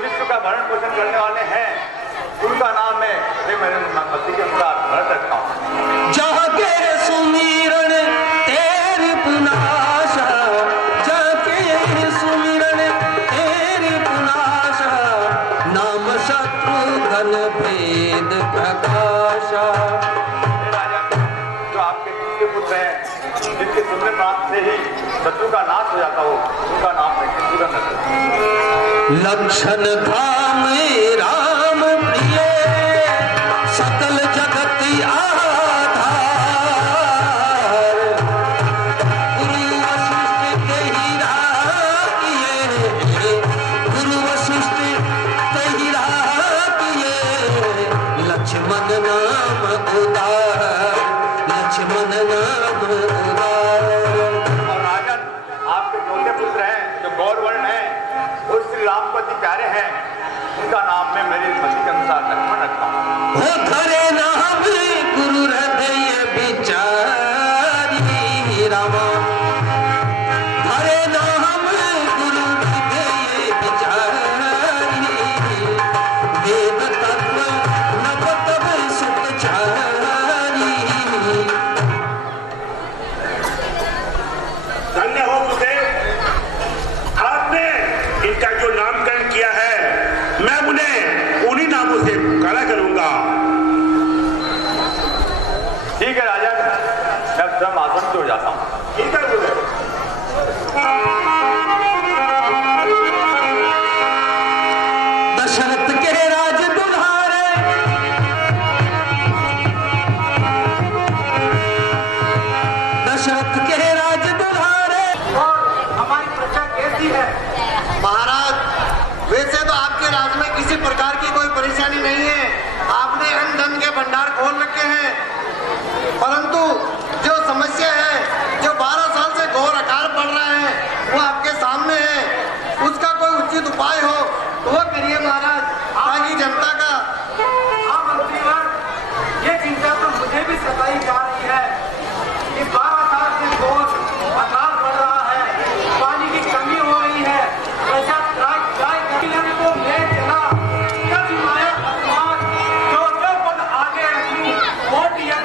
विश्व का भरण पोषण करने वाले हैं, उनका नाम मैं मेरे मसीह के अनुसार भरत रखता हूँ। जाके सुमिरन तेरी पुनाशा, जाके सुमिरन तेरी पुनाशा, नाम शत्रुघ्न भेद प्रकाशा। राजा, जो आपके दूसरे पुत्र हैं, जिनके सुनने मात्र से ही शत्रु का नाश हो जाता हो, उनका नाम मैं शत्रुघ्न रखता हूँ। लक्षण धाम राम प्रिय, सकल जगत आधार, गुरु वशिष्ठ के ही किए, गुरु वशिष्ठ के ही किए, लक्ष्मण नाम उदार, लक्ष्मण नाम उदार। और राजन, आपके जोते पुत्र हैं जो गौरवर्ण हैं, वो श्री रामपति प्यारे हैं, उनका नाम मैं मेरे मसीह के अनुसार लक्ष्मण रखता हूँ। हो धरे नाम गुरु हृदय विचारी रामा, धरे नाम गुरु हृदय विचारी, वेद तत्व नव तब सुखचारी। धन्य हो गुरुदेव, आपने इनका जो नामकरण किया है, मैं उन्हें उन्हीं नामों से पुकारा करूंगा। ठीक है राजा, मैं स्वयं आसन हो जाता हूँ। ठीक है गुरुदेव। दशरथ के राज दुल्हारे, दशरथ के राज दुल्हारे। और हमारी प्रजा कैसी है? महाराज, वैसे तो आपके राज्य में किसी प्रकार की कोई परेशानी नहीं है, आपने अन्न धन के भंडार खोल रखे हैं, परंतु जो समस्या है, जो 12 साल से घोर अकाल पड़ रहा है, वो आपके सामने है। उसका कोई उचित उपाय हो तो वो करिए महाराज, ताकि जनता का। हाँ मंत्रीवर, ये चिंता तो मुझे भी सताई जा रही है कि 12 साल से घोर अकाल पड़ रहा है, पानी की कमी हो रही है, प्रजा को मैं चला, कभी माया अपमान, जो पद आगे रखूं, वोट या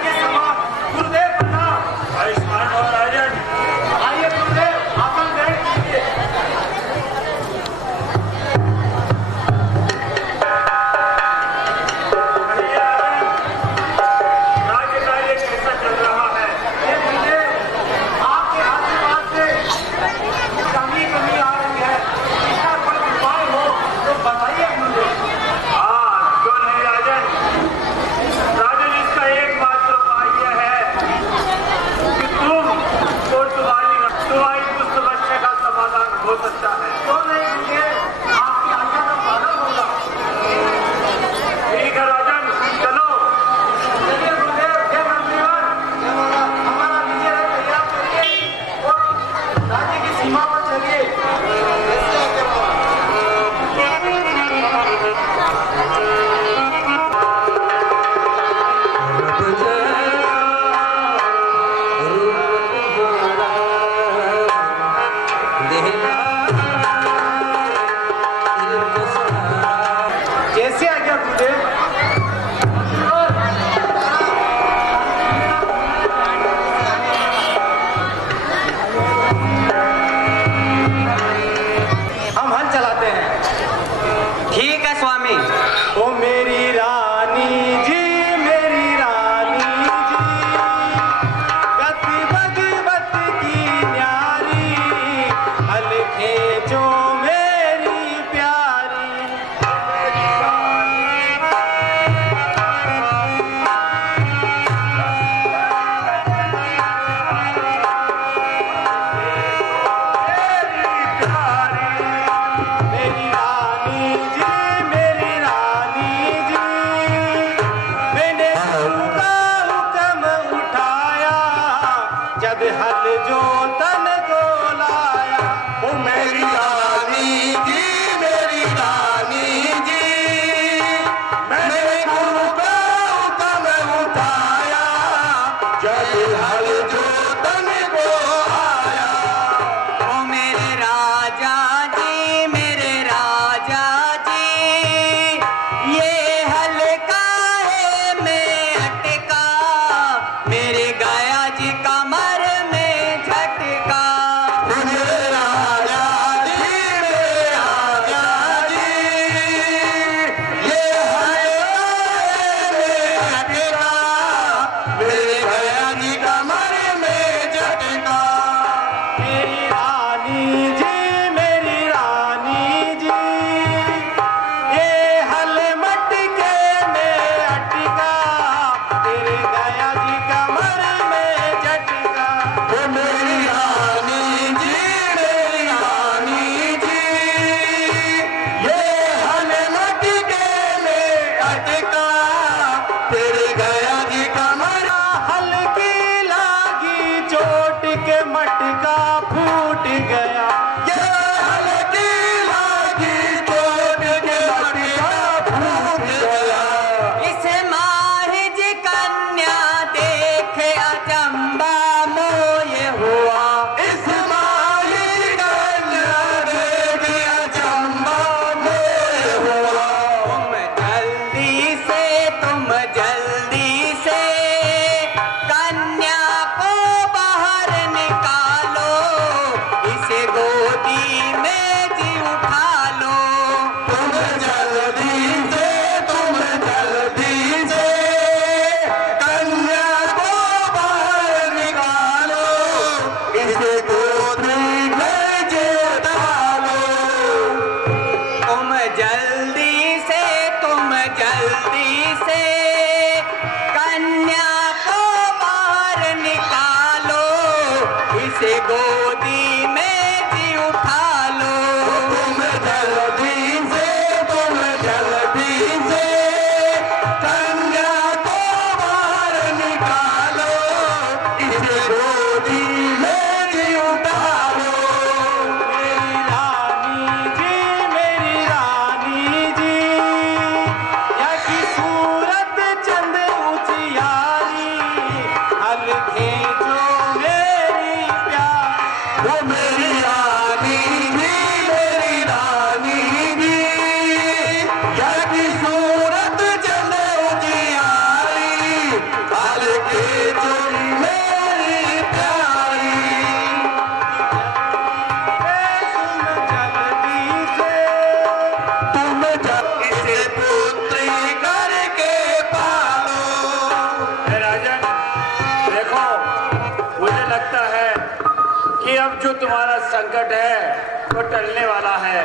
टलने वाला है।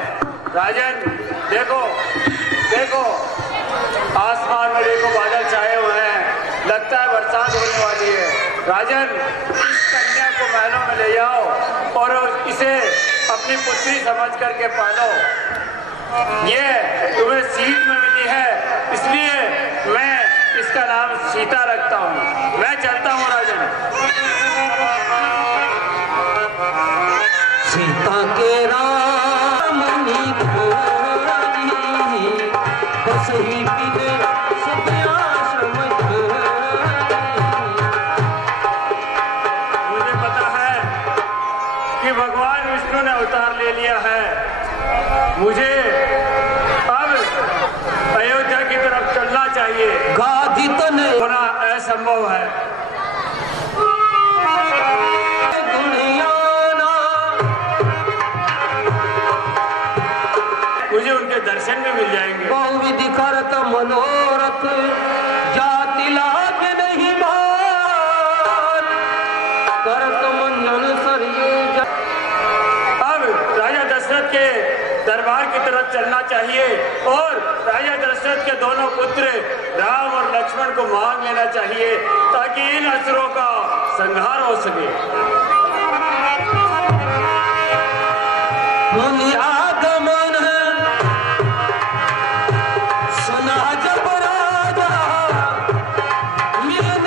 राजन देखो देखो, आसमान में देखो बादल छाए हुए हैं, लगता है बरसात होने वाली है। राजन, इस कन्या को महलों में ले जाओ और इसे अपनी पुत्री समझ करके पालो। ये तुम्हें सीत में मिली है, इसलिए मैं इसका नाम सीता रखता हूँ। मैं चलता हूँ राजन। सीता के राम बस ही पीले मुझे पता है कि भगवान विष्णु ने अवतार ले लिया है। मुझे अब अयोध्या की तरफ चलना चाहिए। गाधी तन होना असंभव है। मुझे उनके दर्शन में मिल जाएंगे। बहुविधि करत मनोरथ जाति लाग नहीं मान करत मंजन सरयू। अब राजा दशरथ के दरबार की तरफ चलना चाहिए और राजा दशरथ के दोनों पुत्र राम और लक्ष्मण को मांग लेना चाहिए ताकि इन असुरों का संहार हो सके। मुनि आगमन सुना जब राजा मिलन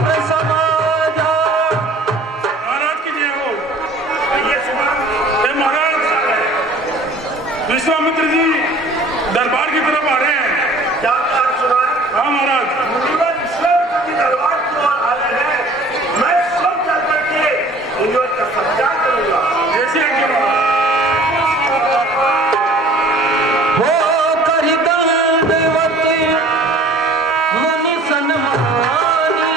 गए समाजा। महाराज की जय हो। ये महाराज विश्वामित्र जी दरबार की तरफ आ रहे हैं। क्या बात सुना है? हाँ महाराज। मुनिवर विश्वामित्र की दरबार की ओर आ रहे हैं। मैं सब चल करके मुनिवर का सत्कार करूंगा। जैसे कि हो करि दंडवत मुनि सन्मानी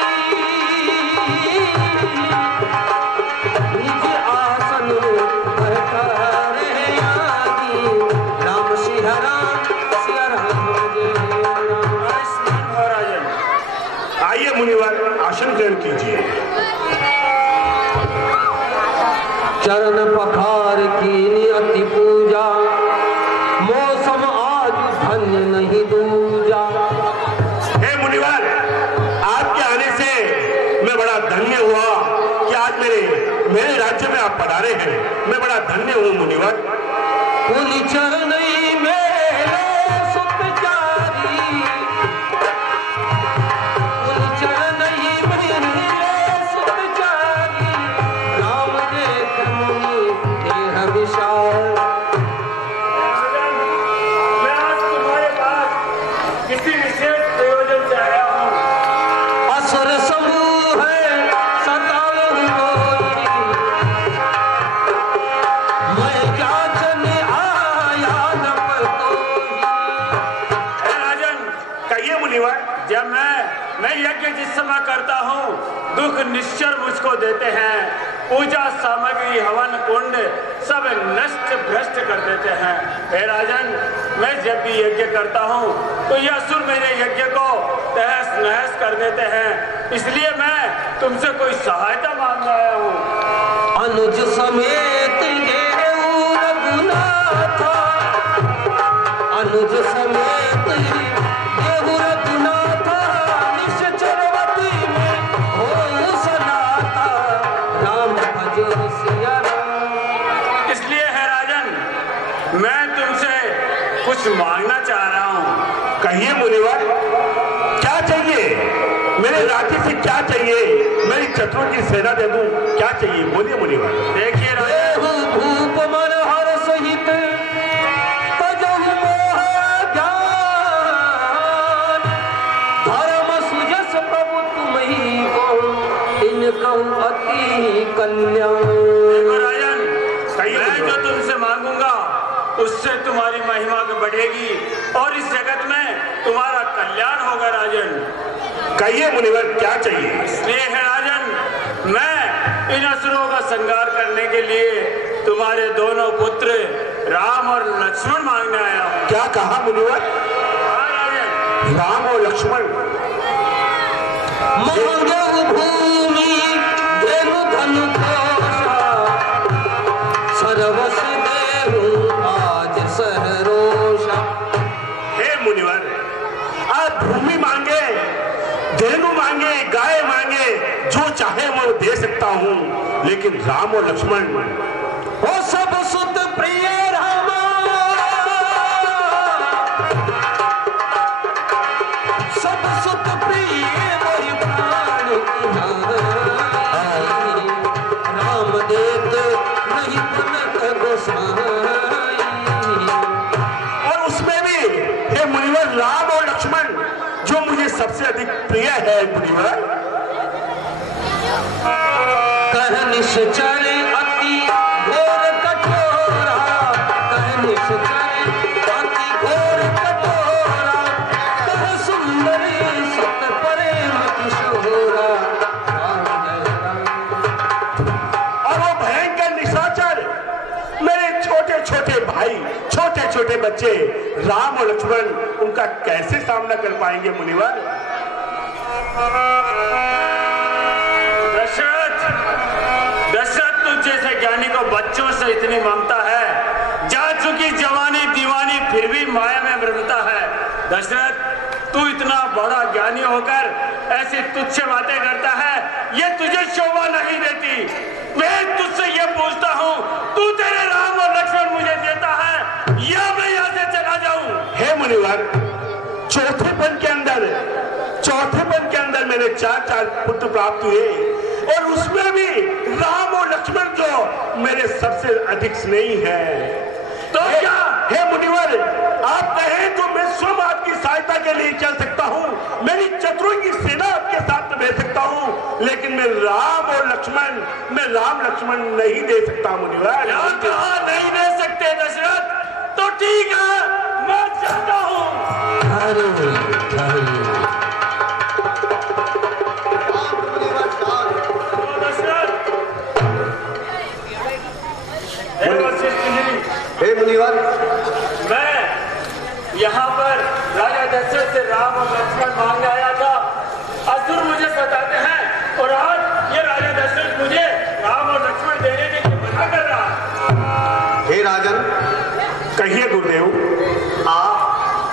निज आसन बैठा रहे आदि राम सिया राम सिया राम राजन, आइए मुनिवर आसन ग्रहण कीजिए। चरण पखार की अति पूजा मौसम आज धन्य नहीं दूजा। हे मुनिवर, आपके आने से मैं बड़ा धन्य हुआ कि आज मेरे राज्य में आप पधारे हैं। मैं बड़ा धन्य हूँ मुनिवर। पुनि चरण मेरे सुख जारी पुनि चरण मेरे सुख जारी राम देख मुनि देह विशाल। मैं आज तुम्हारे पास किसी विशेष प्रयोजन से आया हूँ। असुर समूह है सतावे कोई मैं जाचन आया न पर कोई। हे राजन, कहिए मुनिवर। जब मैं यज्ञ जिस समय करता हूँ दुख निश्चर मुझको देते हैं। पूजा सामग्री हवन कुंड सब नष्ट भ्रष्ट कर देते हैं। हे राजन, मैं जब भी यज्ञ करता हूँ तो ये असुर मेरे यज्ञ को तहस नहस कर देते हैं। इसलिए मैं तुमसे कोई सहायता मांगने आया हूँ। अनुज समेत देऊ रघुनाथ अनुज समेत देऊ रघुनाथ निश्चरवती में हो सनाता राम भजो सिया राम। इसलिए है राजन, मैं तुमसे कुछ मांगना चाह रहा हूँ। कहिए मुनिवर, क्या चाहिए? मेरे राज्य से क्या चाहिए? मेरी शत्रुओं की सेना दे दूं, क्या चाहिए? बोलिए मुनिवर। देखिए राजन, देहु भूप मन हर सहित तजहु मोह ज्ञान धर्म सुजस प्रभु तुम ही को इनकहु अति कल्याण। देखो राजन, कहिए मैं मुनिवर। जो तुमसे मांगूंगा उससे तुम्हारी महिमा बढ़ेगी और इस जगत में तुम्हारा कल्याण होगा राजन। कहिए मुनिवर, क्या चाहिए? इसलिए है राजन, मैं इन असुरों का संहार करने के लिए तुम्हारे दोनों पुत्र राम और लक्ष्मण मांगने आया हूँ। क्या कहा मुनिवर? हाँ राजन, राम और लक्ष्मण। मांगेउ भूमि देनु धन कोशा हूँ आज सहरोषा। हे मुनिवर, आप भूमि मांगे, धेनु मांगे, गाय मांगे, जो चाहे वो दे सकता हूँ, लेकिन राम और लक्ष्मण वो सब सुत प्रिय रामा, सब सुत प्रिय वही प्राण की राम देत नहीं तनक गोसाई। और उसमें भी हे मुनिवर राम और लक्ष्मण जो मुझे सबसे अधिक प्रिय है मुनिवर। कह निश्चर अति घोर कठोरा, कह निश्चर अति घोर कठोरा, कह सुंदरी सुत प्रेम किशोरा। और वो भयंकर निशाचर मेरे छोटे छोटे भाई, छोटे छोटे बच्चे राम और लक्ष्मण उनका कैसे सामना कर पाएंगे मुनिवर? दशरथ तुझ जैसे ज्ञानी को बच्चों से इतनी ममता है, जा चुकी जवानी दीवानी फिर भी माया में भ्रमता है। दशरथ तू इतना बड़ा ज्ञानी होकर ऐसी तुच्छ बातें करता है, ये तुझे शोभा नहीं देती। मैं तुझसे ये पूछता हूँ, तू तेरे राम और लक्ष्मण मुझे देता है या मैं यहाँ से चला जाऊं? हे मुनिवर, चौथेपन के अंदर मैंने चार पुत्र प्राप्त हुए, और उसमें भी राम और लक्ष्मण जो मेरे सबसे अधिक स्नेही है। तो क्या हे मुनिवर, आप कहें तो मैं स्वयं आपकी सहायता के लिए चल सकता हूँ, मेरी चतुरों की सेना आपके साथ में भेज सकता हूँ, लेकिन मैं राम लक्ष्मण नहीं दे सकता मुनिवर। कहा नहीं दे सकते दशरथ? तो ठीक है, मैं चाहता हूँ। हे मुनिवर, मैं यहाँ पर राजा दशरथ से राम और लक्ष्मण मांगने आया था। असुर मुझे सताते हैं और आज ये राजा दशरथ मुझे राम और लक्ष्मण देने के लिए मना कर रहा है। हे राजन, कहिए गुरुदेव। आप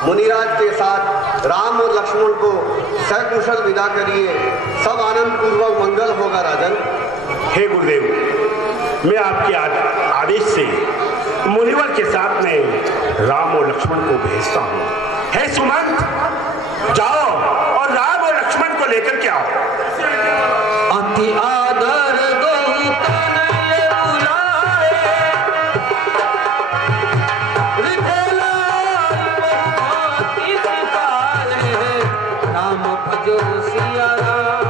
मुनिराज के साथ राम और लक्ष्मण को सकुशल विदा करिए, सब आनंद पूर्वक मंगल होगा राजन। हे गुरुदेव, मैं आपके आदेश से मुनिवर के साथ में राम और लक्ष्मण को भेजता हूँ। हे सुमंत, जाओ और राम और लक्ष्मण को लेकर के आओ। अति आदर दो तन ये बुलाए, बहुभांति सिखाए, राम भजो सिया राम।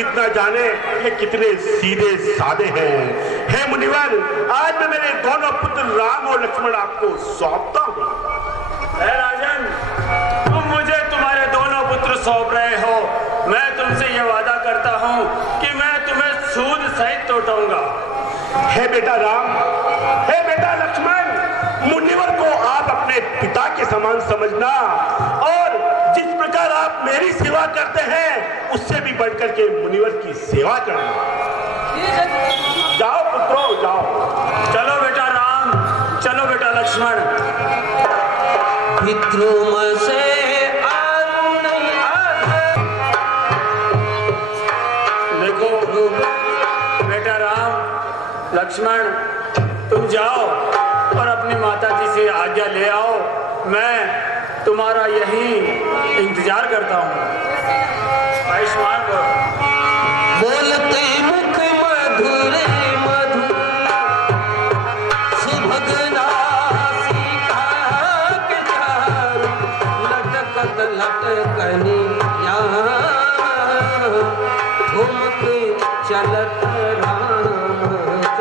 इतना जाने ये कितने सीधे साधे हैं। हे मुनिवर, आज मैं मेरे दोनों पुत्र राम और लक्ष्मण आपको सौंपता हूँ। हे राजन, तुम मुझे तुम्हारे दोनों पुत्र सौंप रहे हो। मैं तुमसे ये वादा करता हूँ कि मैं तुम्हें सूद सहित लौटाऊंगा। हे बेटा राम, हे बेटा लक्ष्मण, मुनिवर को आप अपने पिता के समान समझना, और जिस प्रकार आप मेरी सेवा करते हैं उससे भी बढ़कर के मुनिवर की सेवा करना। जाओ पुत्रों, जाओ। चलो बेटा राम, चलो बेटा लक्ष्मण। पितृम से नहीं देखो बेटा राम, लक्ष्मण, तुम जाओ और अपनी माता जी से आज्ञा ले आओ। मैं तुम्हारा यही इंतजार करता हूँ। आयुष्मान बोलते मुख मधुर मधुर, सुभगना सीता के चारू, लटकत लटकनी यहाँ, घूमत चलत रामचंद्र।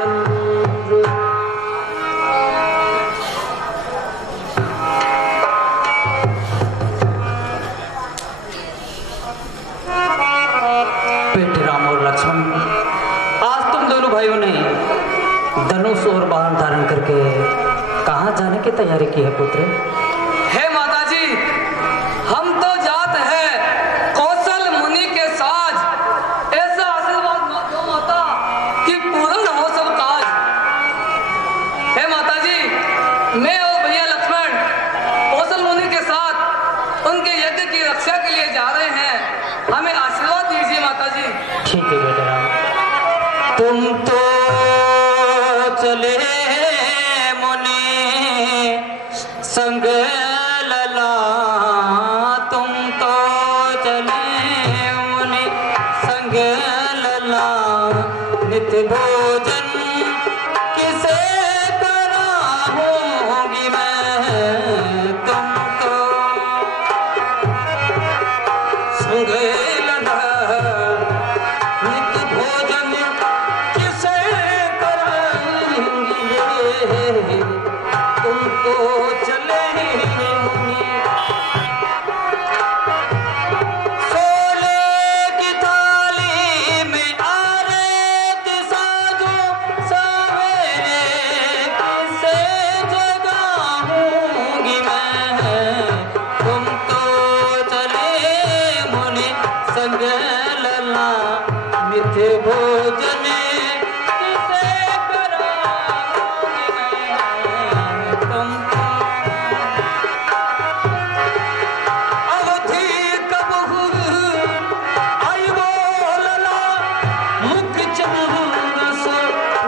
और वाहन धारण करके कहाँ जाने की तैयारी की है पुत्र? हे माताजी, हम तो जात है कौशल मुनि के साज। ऐसा आशीर्वाद दो माता कि पूर्ण हो सब काज। हे माताजी, मैं और भैया लक्ष्मण कौशल मुनि के साथ उनके यज्ञ की रक्षा के लिए जा रहे हैं। हमें आशीर्वाद दीजिए माताजी। ठीक है बेटे राम, तुम तो चले मुनि संग लला, तुम तो चले मुनि संग लला, नित भोजन किसे कराऊंगी मैं, तुम तो संग लला, नित भोजन किसे कराऊंगी मैं, तुम तो चले मुनि। सोले की थाली में आरती साजो सवेरे, किसे जगाऊंगी मैं, तुम तो चले मुनि संग लला, मिठे भोजन किसे कराऊंगी मैं, तुम तो अवधि कबहू आई बोलला, मुख चंद्रस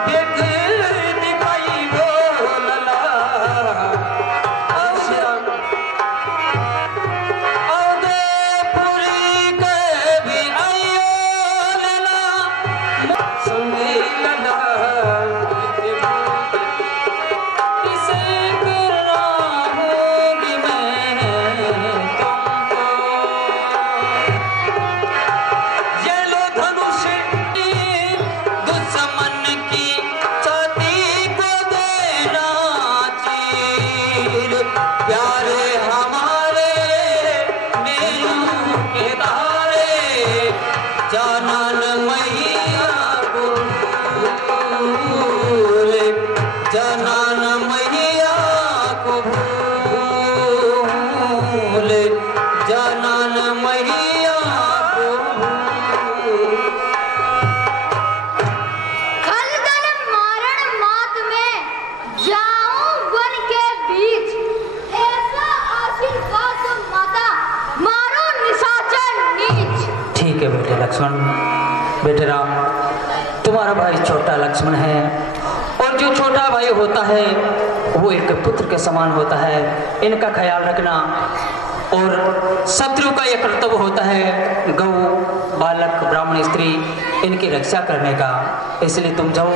देख दिखाई बोलला, अवधपुरी के भी आयो लला, संगे लला, किसे कराऊंगी मैं, तुमको ये लो धनुष दुश्मन की छाती को देना चीर, प्यारे हमारे नीलों के तारे, जानन मैया को भूल, जानन मैया को भूल, जानन मैया को भूल। खलदल मारण मात में जाऊं वन के बीच, ऐसा आशीर्वाद दो माता, मारो निशाचर नीच। ठीक है बेटे लक्ष्मण, बेटे राम, तुम्हारा भाई छोटा लक्ष्मण है, और जो छोटा भाई होता है वो एक पुत्र के समान होता है। इनका ख्याल रखना और शत्रु का यह कर्तव्य होता है गौ बालक ब्राह्मण स्त्री इनकी रक्षा करने का। इसलिए तुम जाओ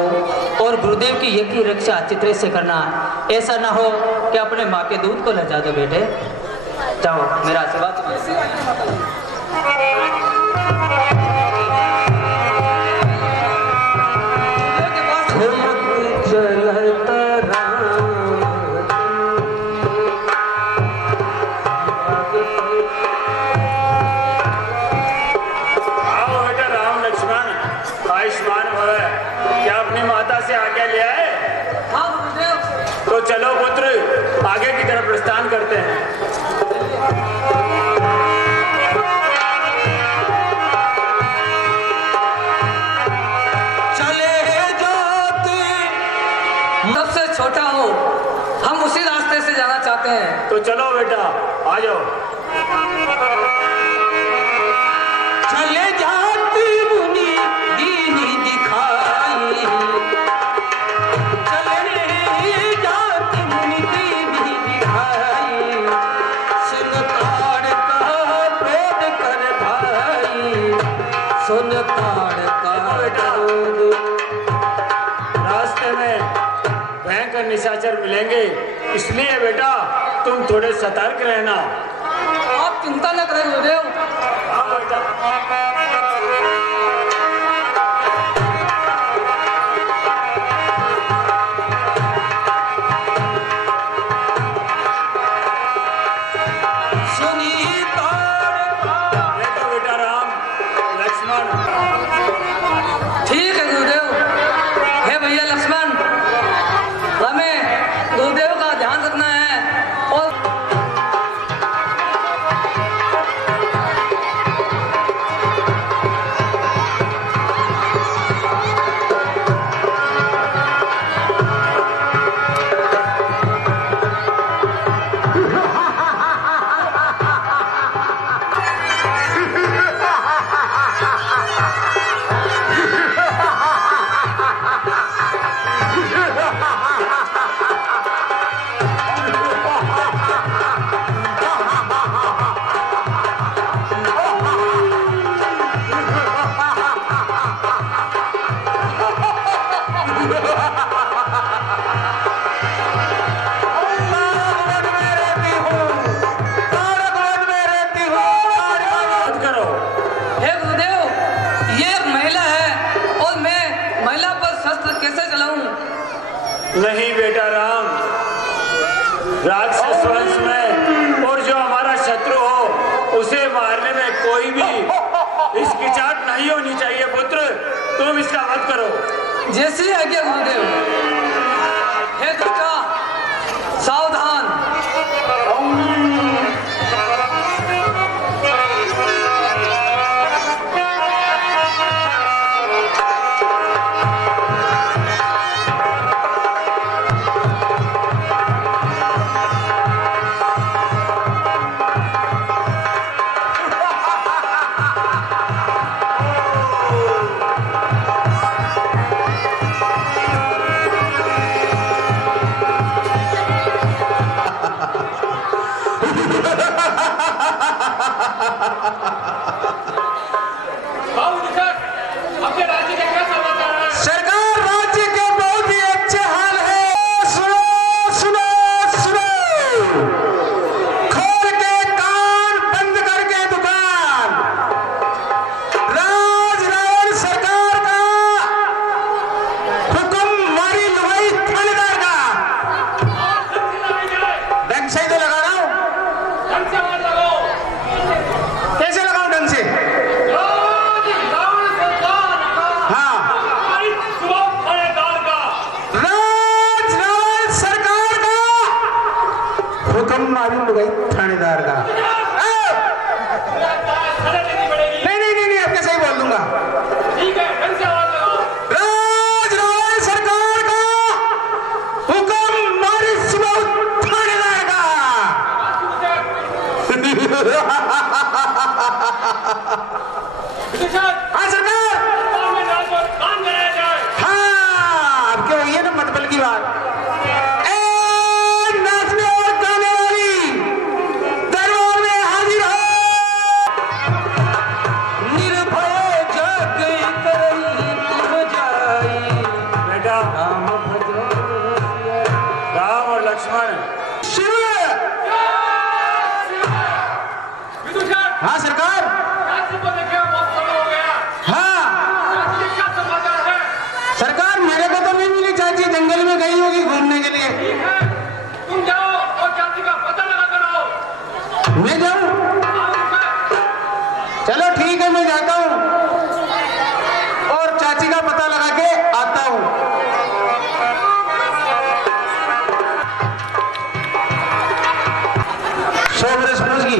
और गुरुदेव की यज्ञ की रक्षा अच्छी तरह से करना। ऐसा ना हो कि अपने माँ के दूध को लजा दो बेटे। जाओ, मेरा आशीर्वाद तुम्हें। आओ बेटा राम लक्ष्मण, आयुष्मान भव। क्या अपनी माता से आज्ञा लिया है? हाँ गुरुदेव। तो चलो पुत्र, आगे की तरफ प्रस्थान करते हैं। चले जाते सबसे छोटा हो, हम उसी रास्ते से जाना चाहते हैं। तो चलो बेटा, आ जाओ। चले जाती मुनि दीनी दिखाई, चले जाती मुनि दीनी दिखाई, सुन ताड़ का क्रोध कर भाई, सुन ताड़ का क्रोध। रास्ते में भयंकर निशाचर मिलेंगे, इसलिए बेटा तुम थोड़े सतर्क रहना। आप चिंता न करें गुरुदेव। हाँ बेटा। ठीक है गुरुदेव। हे भैया लक्ष्मण, नहीं बेटा राम, राक्षस वंश में और जो हमारा शत्रु हो उसे मारने में कोई भी हिचकिचाहट नहीं होनी चाहिए। पुत्र तुम इसका वध करो। जैसी आज्ञा गुरुदेव। हे दुष्टा सावधान। थानेदार का नहीं अब सही बोल दूंगा। ठीक है, ढंग से आवाज लगाओ। राज सरकार का हुक्म मारी सुबह थानेदार का। हाँ सरकार, हाँ अब क्या हुई है ना मतबल की बात। हाँ सरकार, हाँ सरकार मेरे को तो नहीं मिली चाची, जंगल में गई होगी घूमने के लिए। तुम जाओ और चाची का पता लगा कर आओ। मैं जाऊं? चलो ठीक है, मैं जाता हूँ और चाची का पता लगा के आता हूँ। सो बरस की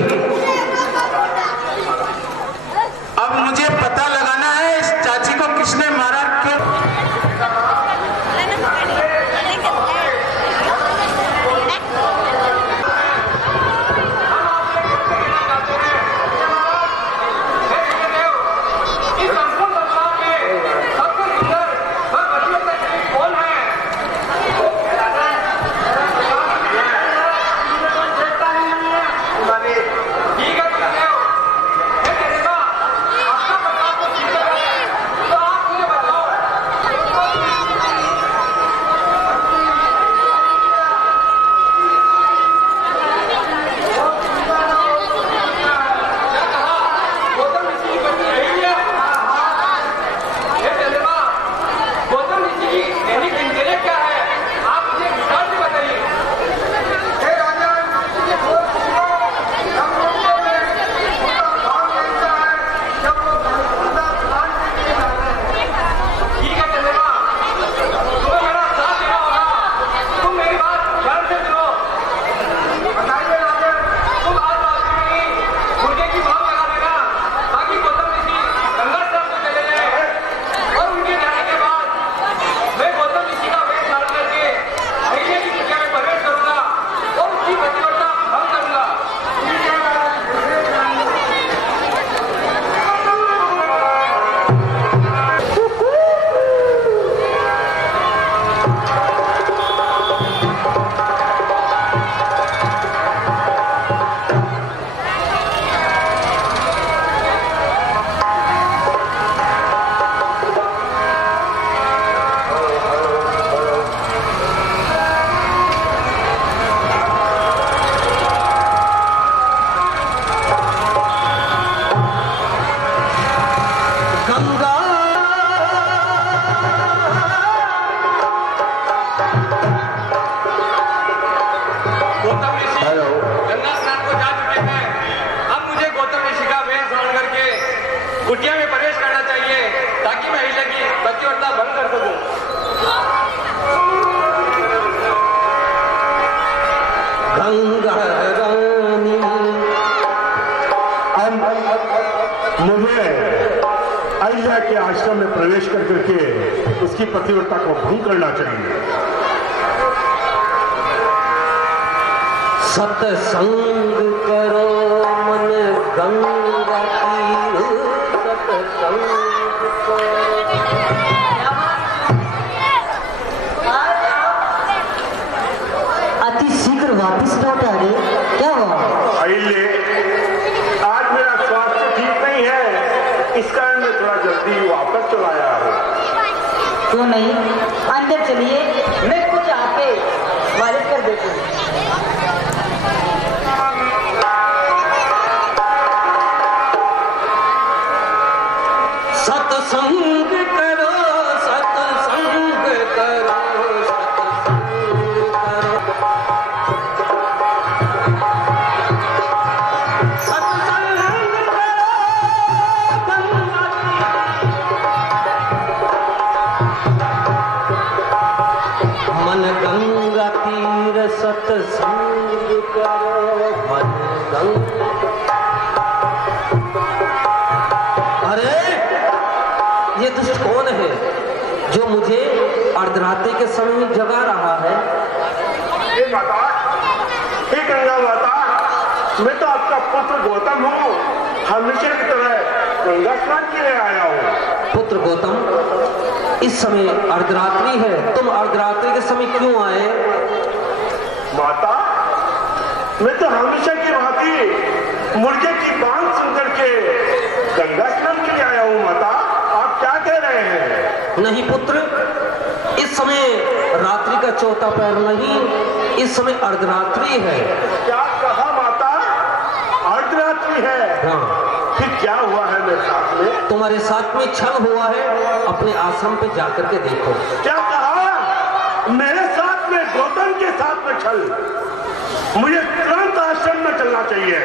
कुटिया में प्रवेश करना चाहिए ताकि मैं अहिल्या की पतिव्रता भंग कर सकूं। गंगा रानी, मुझे अहिल्या के आश्रम में प्रवेश कर करके उसकी पतिव्रता को भंग करना चाहिए। सत्संग करो मन गंगा तीर, सत्संग अति शीघ्र वापस लौट आ रहे, क्या हुआ? अहिल्ये, आज मेरा स्वास्थ्य ठीक नहीं है, इस कारण मैं थोड़ा जल्दी वापस चला आया हूँ। क्यों नहीं, अंदर चलिए, मैं कुछ आके मालिश कर देती हूँ। सत्संग करो, सत्संग करो, मन गंगा तीर सत्संग करो, मन गंगा। अरे ये दुष्ट कौन है जो मुझे अर्धरात्रि के समय में जगा रहा है? हे माता, हे गंगा माता, मैं तो आपका पुत्र गौतम हूँ, हमेशा की तरह गंगा स्नान के लिए आया हूँ। पुत्र गौतम, इस समय अर्धरात्रि है, तुम अर्धरात्रि के समय क्यों आए? माता, मैं तो हमेशा की भांति मुर्गे की बांग सुन करके गंगा स्नान के लिए आया हूँ। माता, आप क्या कह रहे हैं? नहीं पुत्र, इस समय रात्रि का चौथा पहर नहीं, इस समय अर्धरात्रि है। क्या कहा माता? अर्धरात्रि है? हाँ। फिर क्या हुआ है मेरे साथ में? तुम्हारे साथ में छल हुआ है, अपने आश्रम पे जाकर के देखो। क्या कहा? मेरे साथ में, गौतम के साथ में छल? मुझे तुरंत आश्रम में चलना चाहिए।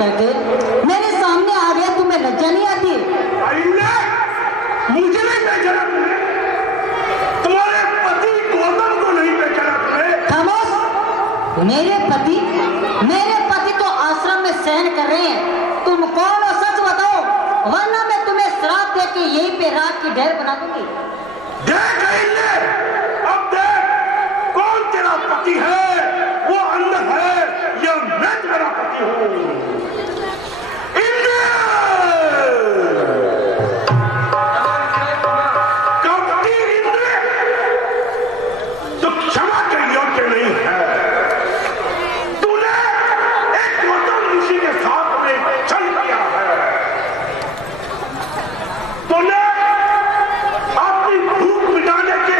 करके मेरे सामने आ गया, तुम्हें लज्जा नहीं आती? मुझे नहीं पहचाना तुमने? तुम्हारे पति गौतम को नहीं पहचाना तुमने? खामोश! मेरे पति तो आश्रम में शयन कर रहे हैं। तुम कौन हो, सच बताओ, वरना मैं तुम्हें श्राप दे के यहीं पे रात की ढेर बना दूंगी। देख अब देख, कौन तेरा पति है? वो अंदर है या मैं तेरा पति हूँ? के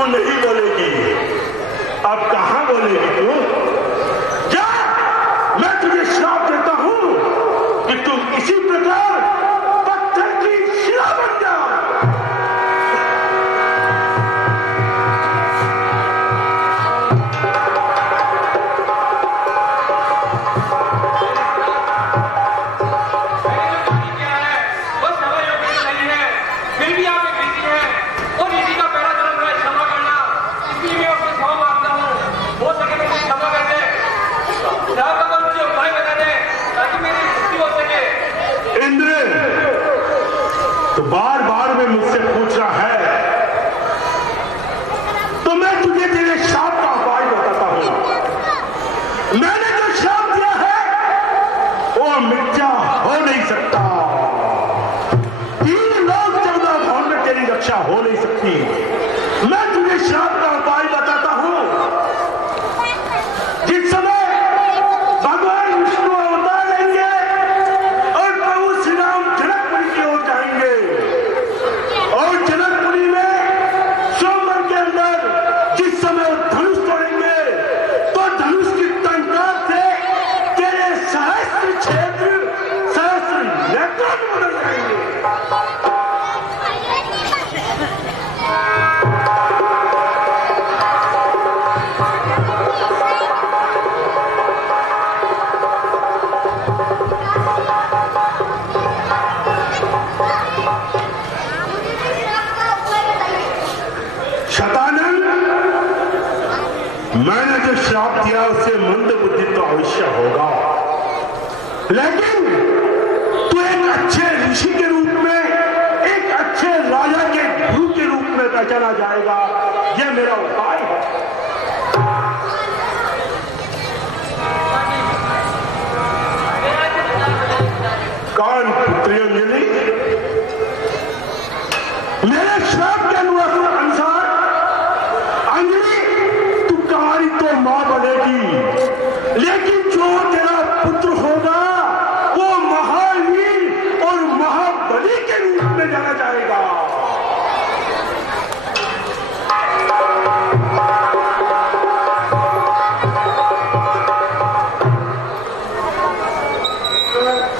तू नहीं बोलेगी। अब कहां बोलेगी तू? जा, मैं तुझे श्राप देता हूं कि तुम इसी प्रकार पत्थर की शिला बन जाओ। तो बार बार में मुझसे पूछ रहा है, तो मैं तुझे तेरे श्राप का उपाय बताता हूं। मैंने जो श्राप दिया है वो मिथ्या हो नहीं सकता। 3 लोग 14 भाव में तेरी रक्षा हो नहीं सकती। मैं तुझे श्राप का उपाय बताता हूं। जिस समय भगवान विष्णु अवतार लेंगे और प्रभु श्री राम जनकपुरी की ओर जाएंगे और जनकपुरी में स्वयंवर के अंदर जिस समय धनुष तोड़ेंगे तो धनुष की टंकार से तेरे सहस्त्र क्षेत्र, सहस्त्र नेत्र बदल जाएंगे। शतानंद, मैंने जो श्राप दिया उससे मंद बुद्धि तो अवश्य होगा, लेकिन तू एक अच्छे ऋषि के रूप में, एक अच्छे राजा के गुरु के रूप में पहचाना जाएगा। यह मेरा उपाय है। कौन पुत्री अंजलि? मेरे श्राप के अनुसार अंजलि तू कहानी तो मां बनेगी, लेकिन जो तेरा पुत्र होगा वो महावीर और महाबली के रूप में जाना जाएगा।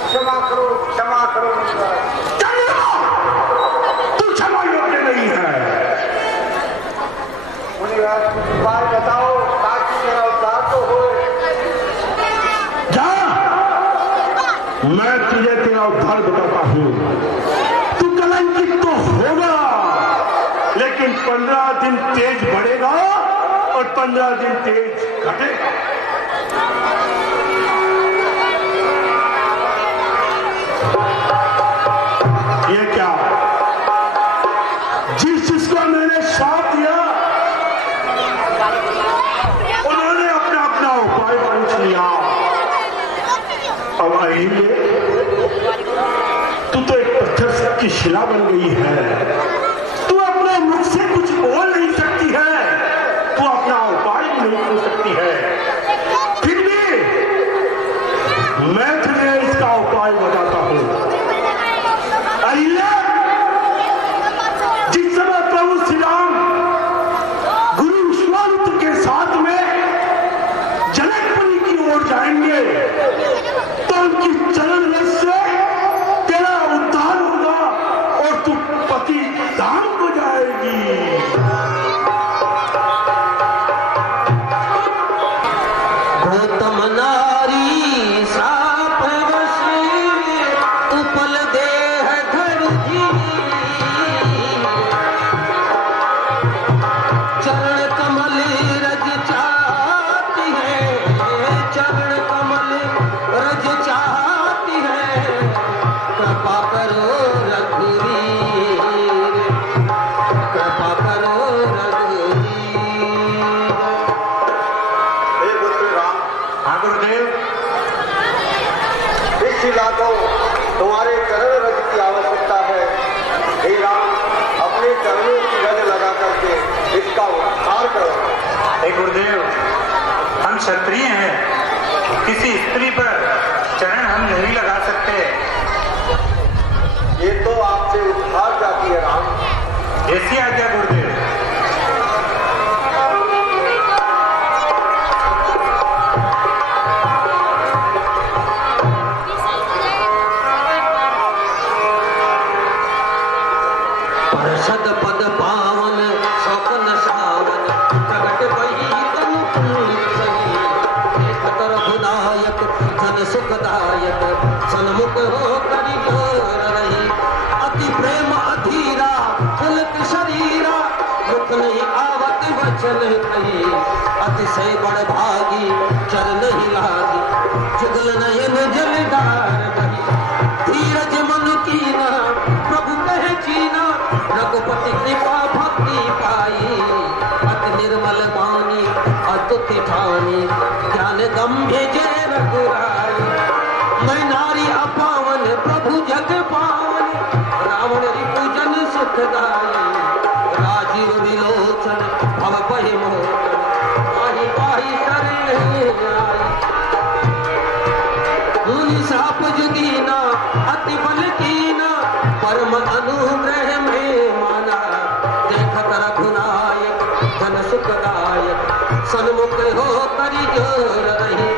क्षमा करो, क्षमा करो। तू क्षमा योग्य नहीं है। उपाय बताओ ताकि मेरा उद्धार तो हो। जा, मैं तुझे तेरा उद्धार बताता हूं। तू कलंकित तो होगा, लेकिन 15 दिन तेज बढ़ेगा और 15 दिन तेज घटेगा। ये क्या? जिसको मैंने श्राप दिया उन्होंने अपना अपना उपाय पूछ लिया। अब आएंगे, तू तो एक पत्थर की शिला बन गई है। तू अपने मुख से कुछ बोल नहीं सकती है, तू अपना उपाय भी नहीं पूछ सकती है। फिर भी मैं तुझे इसका उपाय बताता हूं। अहिल्या, जिस समय प्रभु श्री राम गुरु विश्वामित्र के साथ में जनकपुरी की ओर जाएंगे तो उनकी चरण रस से तेरा उद्धार होगा और तू पति धाम को जाएगी। गौतम नारी श्राप वशी उपल देह धर जी, चरण कमल रज चाहती है, चरण कमल रज चाहती है, कृपा करो रघुवीर, कृपा करो रघुवीर। हे पुत्र राम। हाँ गुरुदेव। इस शिला को तुम्हारे चरण रज की आवश्यकता है। हे राम, अपने चरणों की रज लगा करके इसका उद्धार करो। हे गुरुदेव, हम क्षत्रिय हैं, किसी स्त्री पर चरण हम नहीं लगा सकते। ये तो आपसे उद्धार जाती है राम। ऐसी आज्ञा गुरुदेव। चल गई, अतिशय बड़ भागी चल नहीं लागी, जुगल नयन जलदार बही, धीरज मन कीना प्रभु कह चीना, रघुपति कृपा भक्ति पाई, अति निर्मल वाणी अतुति ठानी, ज्ञान गंभीर जय रघुराई, मैं नारी अपावन प्रभु जग पावन, रावण रिपुजन सुखदाई, राजीव विलोचन भव बहि मोचन, पाहि पाहि शरण आई, मुनि श्राप जुगीना अति बल कीना, परम अनुग्रह में माना, देखत रघुनायक धन सुखदायक, सन्मुख हो करि जोर रही,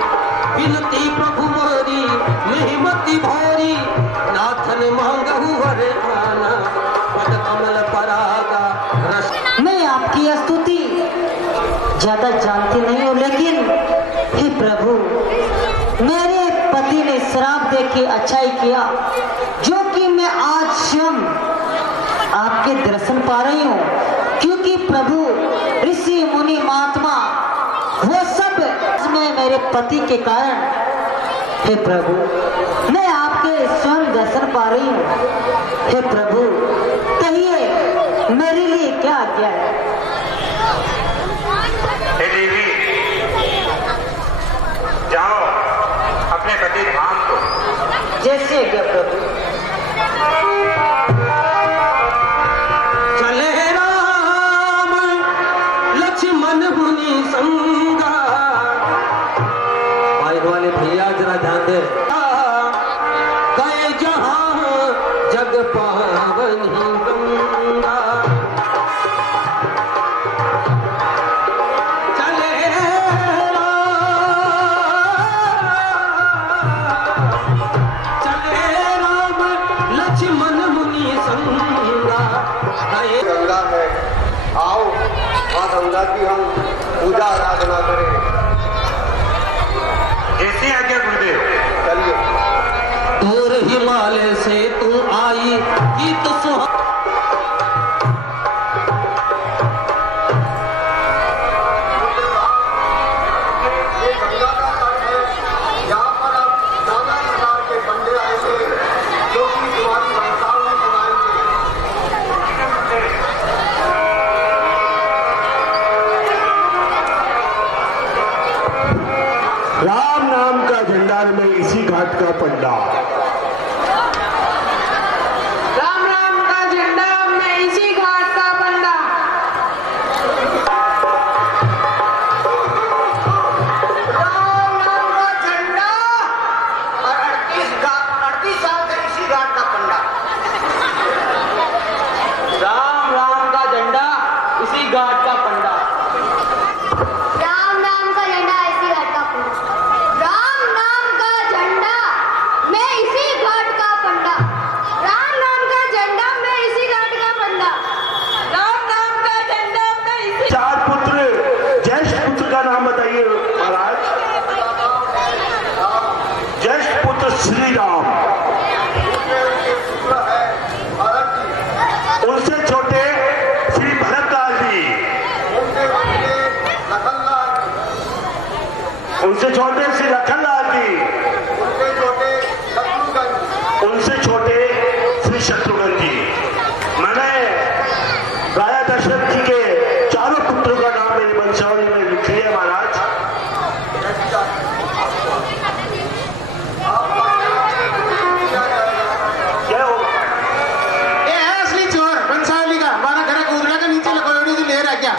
विनती प्रभु मोरी महिमति भोरी, नाथन मांगहु वरदाना, पद कमल परागा रस। मैं आपकी स्तुति ज्यादा जानती नहीं हूँ, लेकिन हे प्रभु, मेरे पति ने श्राप दे के अच्छा ही किया, जो कि मैं आज स्वयं आपके दर्शन पा रही हूँ, क्योंकि प्रभु ऋषि मुनि महात्मा वो सब में मेरे पति के कारण, हे प्रभु मैं आपके स्वयं दर्शन पा रही हूँ, हे प्रभु कहिए मेरे लिए क्या आज्ञा है? हे देवी, जाओ अपने पति धाम को। जैसे क्या प्रभु। चले राम लक्ष्मण मुनि संगा, माइक वाले भैया जरा ध्यान दे, गए जहां जग पावनी गंगा, गंगा है, आओ माँ गंगा की हम पूजा आराधना करें। ऐसी आज्ञा गुरुदेव। चलिए। दूर हिमालय से तू आई गीत सुहा, ये गंगा का तट है, यहाँ पर अब नाना प्रकार के बंदे आएंगे जो कि तुम्हारी वंशावली में सुनाएंगे। राम नाम का झंडा में इसी घाट का पंडा, राम राम का झंडा में इसी घाट का पंडा, राम नाम का झंडा और 38 साल से इसी घाट का पंडा। राम राम का झंडा इसी घाट का पंडा, राम नाम का झंडा इसी घाट का पंडा, राम नाम का झंडा मैं इसी घाट का पंडा, राम नाम का झंडा मैं इसी घाट का पंडा, राम नाम का झंडा में इसी। चार पुत्र, ज्येष्ठ पुत्र का नाम बताइए महाराज। ज्येष्ठ पुत्र श्री राम, उनसे छोटे श्री भरतलाल जी, उनसे छोटे श्री लखनलाल जी, उनसे छोटे श्री शत्रुघ्न जी। मैंने राजा दशरथ जी के चारों पुत्रों का नाम मेरी वंशावली में लिखी है महाराज। क्या होगा? ये है असली चोर वंशावली का, हमारा घर कूदरा के नीचे लकड़ी की लेर है क्या?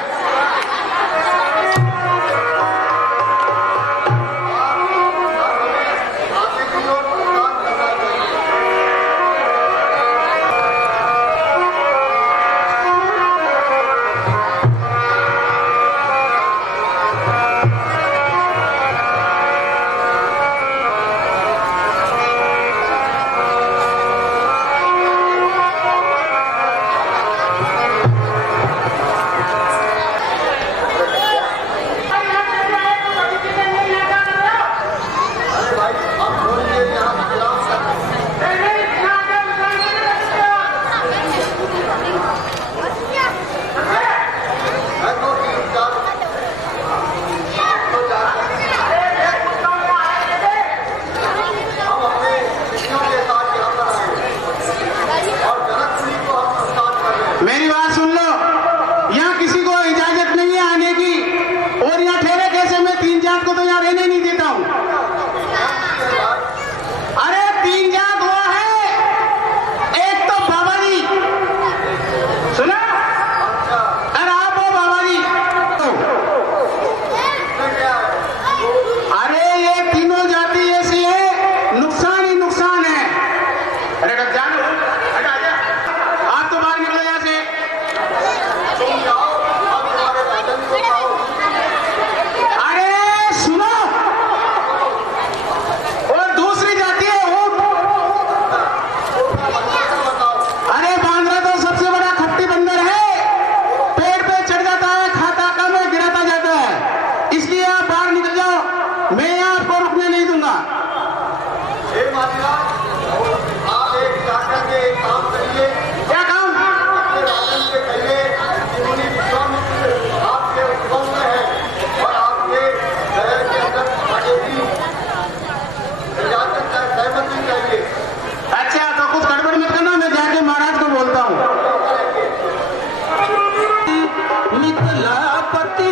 पति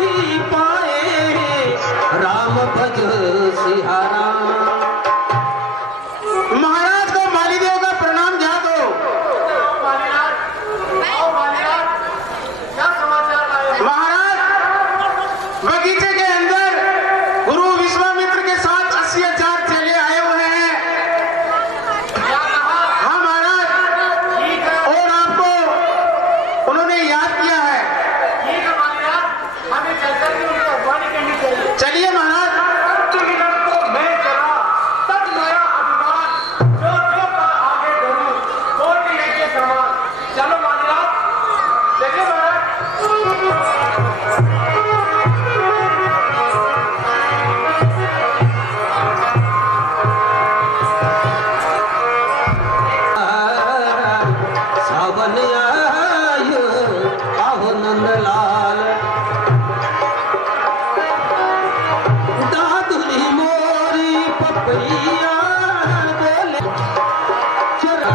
पाए राम भज सिहारा। महाराज को मालीदेव का प्रणाम जा दो। महाराज बगीचे के अंदर गुरु विश्वामित्र के साथ 80,000 चेले आए हुए हैं। हाँ महाराज, और आपको उन्होंने याद किया है। चलिए महाराज। सावन आयो आहो नंदलाल, दादुरी मोरी पपैया बोले चरा।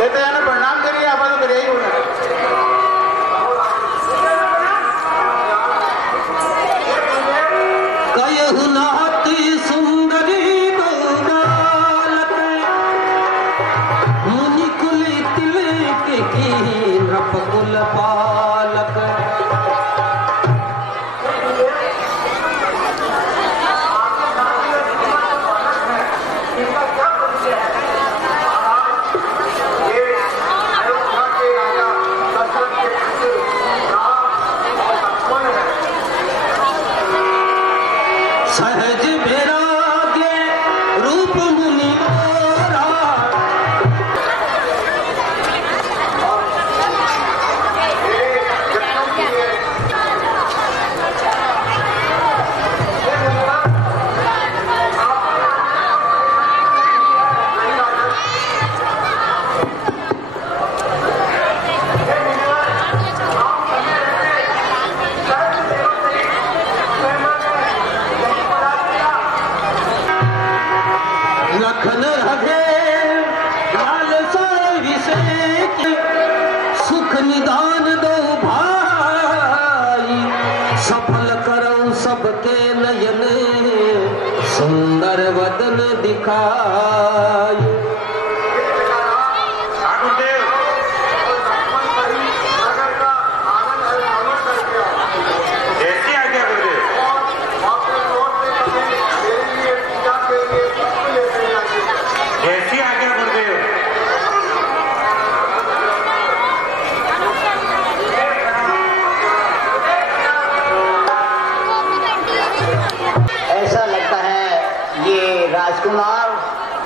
ये तो यानी प्रणाम करिए, आप तो करे ही होना। कयहु नाती सुंदरी बालक, मुनि कुल तिलक की नृप कुल पालक। सहज वैराग्य रूप मुनि मोरा, लखन रहे लाल साई विषेक, सुख निदान दो भाई, सफल करो सबके नयन, सुंदर वदन दिखाई। गुरुदेव, जैसी आज्ञा गुरुदेव। जैसी आज्ञा गुरुदेव। ऐसा लगता है ये राजकुमार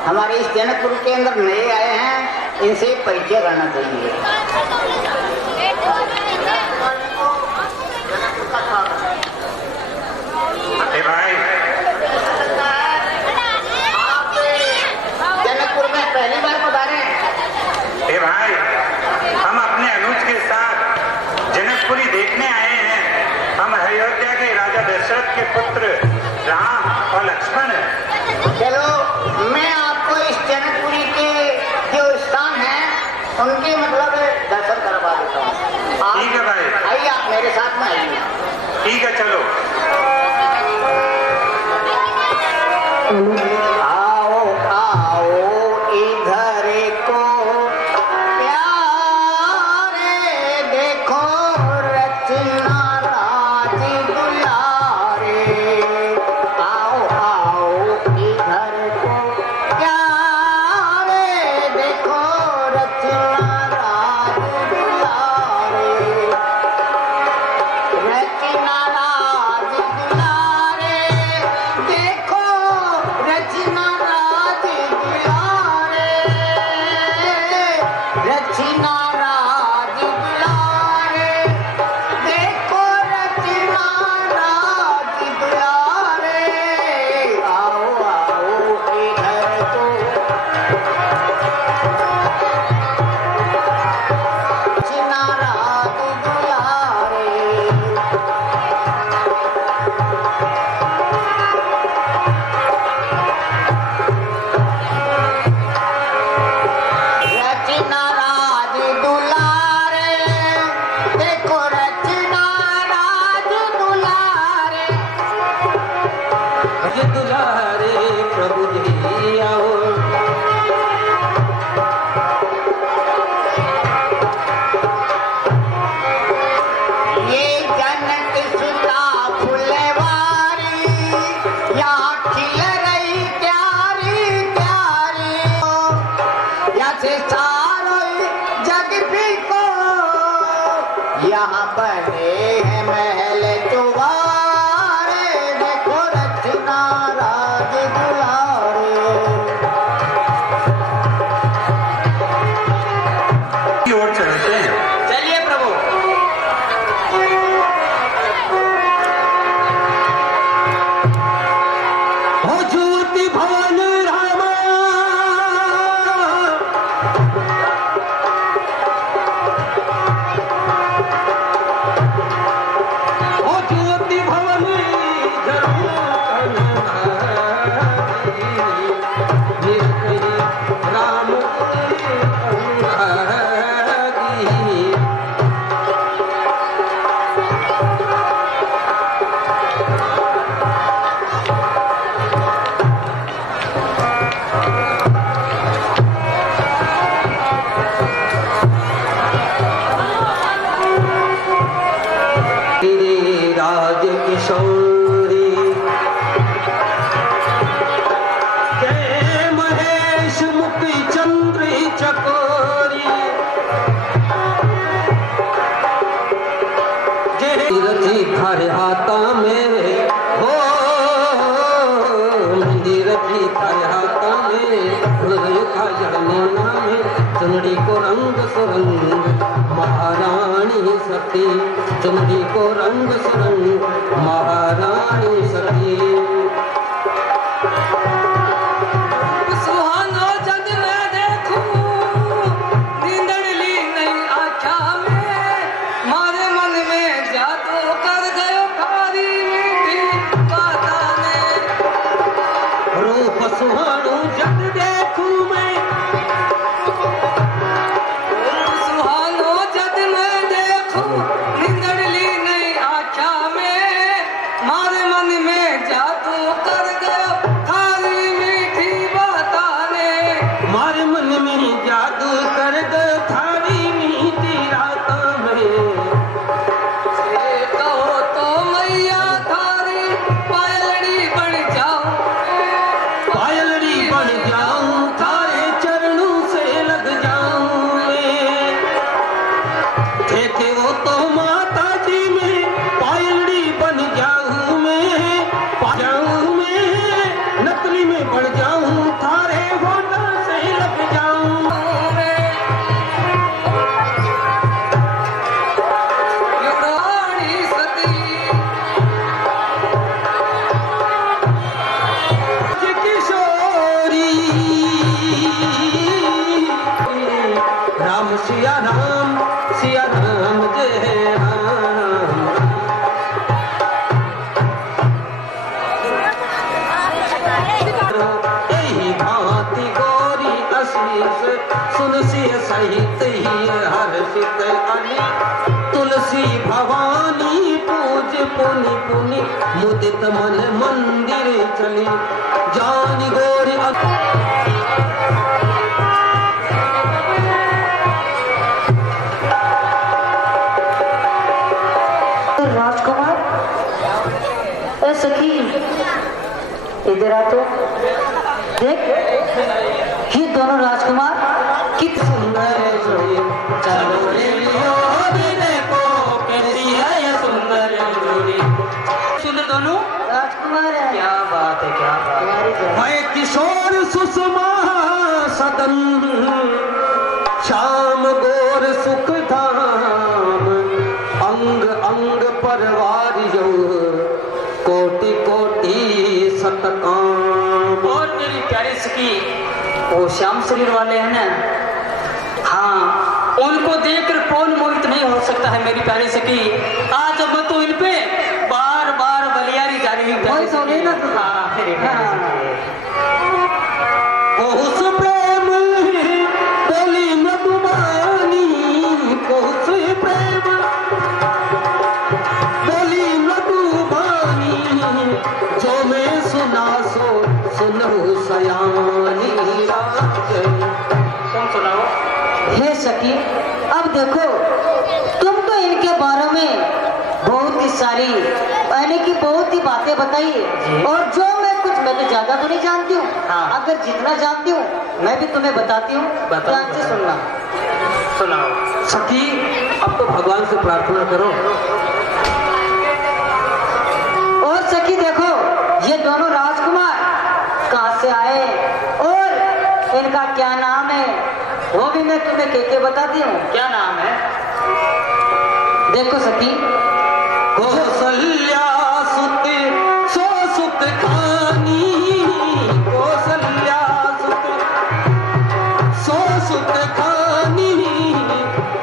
हमारे इस जनकपुर के अंदर नए आए हैं, इनसे परिचय करना चाहिए। भाई, जनकपुर में पहली बार पधारे हैं। हे भाई, हम अपने अनुज के साथ जनकपुरी देखने आए हैं। हम अयोध्या के राजा दशरथ के पुत्र राम और लक्ष्मण हैं। चलो मैं आपको इस जनकपुरी के जो स्थान है उनके मतलब दर्शन करवा देता हूँ। ठीक है भाई। आइए, आप मेरे साथ में आइए। ठीक है, चलो। आओ आओ इधर को प्यारे, देखो रचना राज दुलारे। आओ आओ इधर को प्यारे, देखो रचना राज दुलारे। रचना राज दुलारे, देखो रचना यहाँ बने हैं महल चुबारे, देखो रचना राज दुलारे। की ओर चलते हैं। चलिए प्रभु। हो ज्योति भवन रामा, हो ज्योति भवन राम राज किशोरी जय महेश मुक्ति चंद्र चकोरी, जय रची थारे हाथा में हो, मंदिर रची थारे हाथा में जड़ना में चुनरी को रंग सुरंग महारानी सती, चुनरी को रंग सुरंग महारानी सती। सुहाना जद मैं देखूं नींदड़ ली नई आँखा में, मारे मन में जादू कर गयो कारी मीठी बाता ने। रूप सुहानु जग देखूं मैं, सुहानो जद मैं देखूं नींदड़ ली नई आँखा में, मारे मन में जादू कर गयो कारी मीठी बाता ने। मारे मन में जादू कर दो थारी मीठी रातों में। से कहो तो मैया थारी पायलड़ी बन जाऊं, पायलड़ी बन जाऊं थारे चरणों से लग जाऊं मैं। देखे वो तो माता जी में पायलड़ी बन जाऊं मैं, जाऊं मैं नकली में बढ़ जाऊं थारे होठों से लग जाऊं। युवरानी सती किशोरी राम सिया राम जय राम। यही भांति गोरी आशीष सुन सी सहित ही हर्षित अली, तुलसी भवानी पूज पुनि पुनि मुदित मन मंदिर चली, जानी गोरी राजकुमार, ए सखी इधर आ तो देख, ये दोनों राजकुमार कितने सुंदर है। जोड़ी चलो रे लियो भी देखो कैसी है ये सुंदर जोड़ी। सुंदर दोनों राजकुमार है। क्या बात है, क्या बात है। मैं किशोर सुषमा सदन, श्याम गोर सुख धाम, अंग अंग परवार यो कोटि कोटि सतकाम। और मेरी प्यारी सखी वो श्याम शरीर वाले हैं ना, हाँ उनको देखकर कौन मोहित नहीं हो सकता है मेरी प्यारी सखी। आज अब मैं तो इन पे बार बार बलियारी जा रही हूँ। हाँ मेरी प्यारी सखी। उस प्रेम बोली मधुबानी, उस प्रेम बोली मधुबानी, जो मैं सुना सो सुनहु सयानी। तुम सुनाओ। हे सखी, अब देखो तुम तो इनके बारे में बहुत ही सारी पहले की बहुत ही बातें बताई, और जो मैं तो ज्यादा तो नहीं जानती हूँ। हाँ। अगर जितना जानती हूँ मैं भी तुम्हें बताती हूँ, ध्यान से सुनना। सुनाओ। सखी अब तो भगवान से प्रार्थना करो। और सखी देखो, ये दोनों राजकुमार कहाँ से आए और इनका क्या नाम है वो भी मैं तुम्हें कह बताती हूँ। क्या नाम है देखो सखी। कौशल्या सुत सो सुत खानी, कौशल्या सुत सो सुत खानी,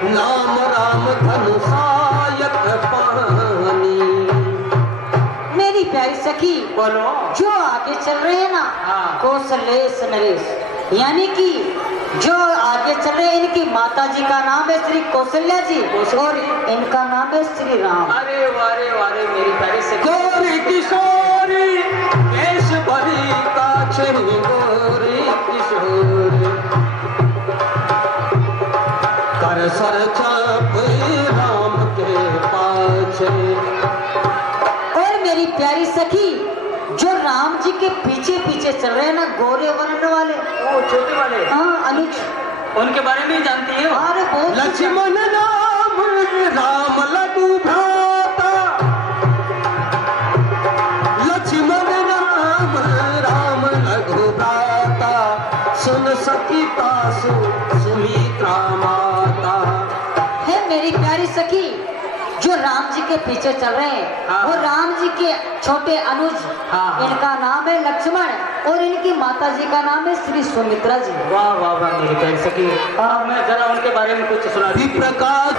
नाम राम धनुषायक पानी। मेरी प्यारी सखी बोलो। जो आगे चल रहे हैं ना, कौशलेश नरेश, यानी कि जो आगे चल रहे हैं इनकी माता जी का नाम है श्री कौशल्या जी और इनका नाम है श्री राम। अरे वारे वारे मेरी प्यारी सखी। गोरी किशोरी केश भरी काछे, गोरी किशोरी कर सर चाप राम के पाछे। और मेरी प्यारी सखी जो राम जी के पीछे पीछे चल रहे हैं ना, गोरे वर्ण वाले, वो छोटे वाले, हाँ अनुज, उनके बारे में जानती है। अरे बहुत लक्ष्मण राम राम लघु भ्राता, लक्ष्मण राम राम लघु भ्राता, सुन सखी तासु सुमित्रा माता। है मेरी प्यारी सखी जो राम जी के पीछे चल रहे हैं वो राम जी के छोटे अनुज, इनका नाम है लक्ष्मण और इनकी माता जी का नाम है श्री सुमित्रा जी। वाह वाह वाह मेरी प्यारी सखी। मैं जरा उनके बारे में कुछ सुना दी। प्रकाश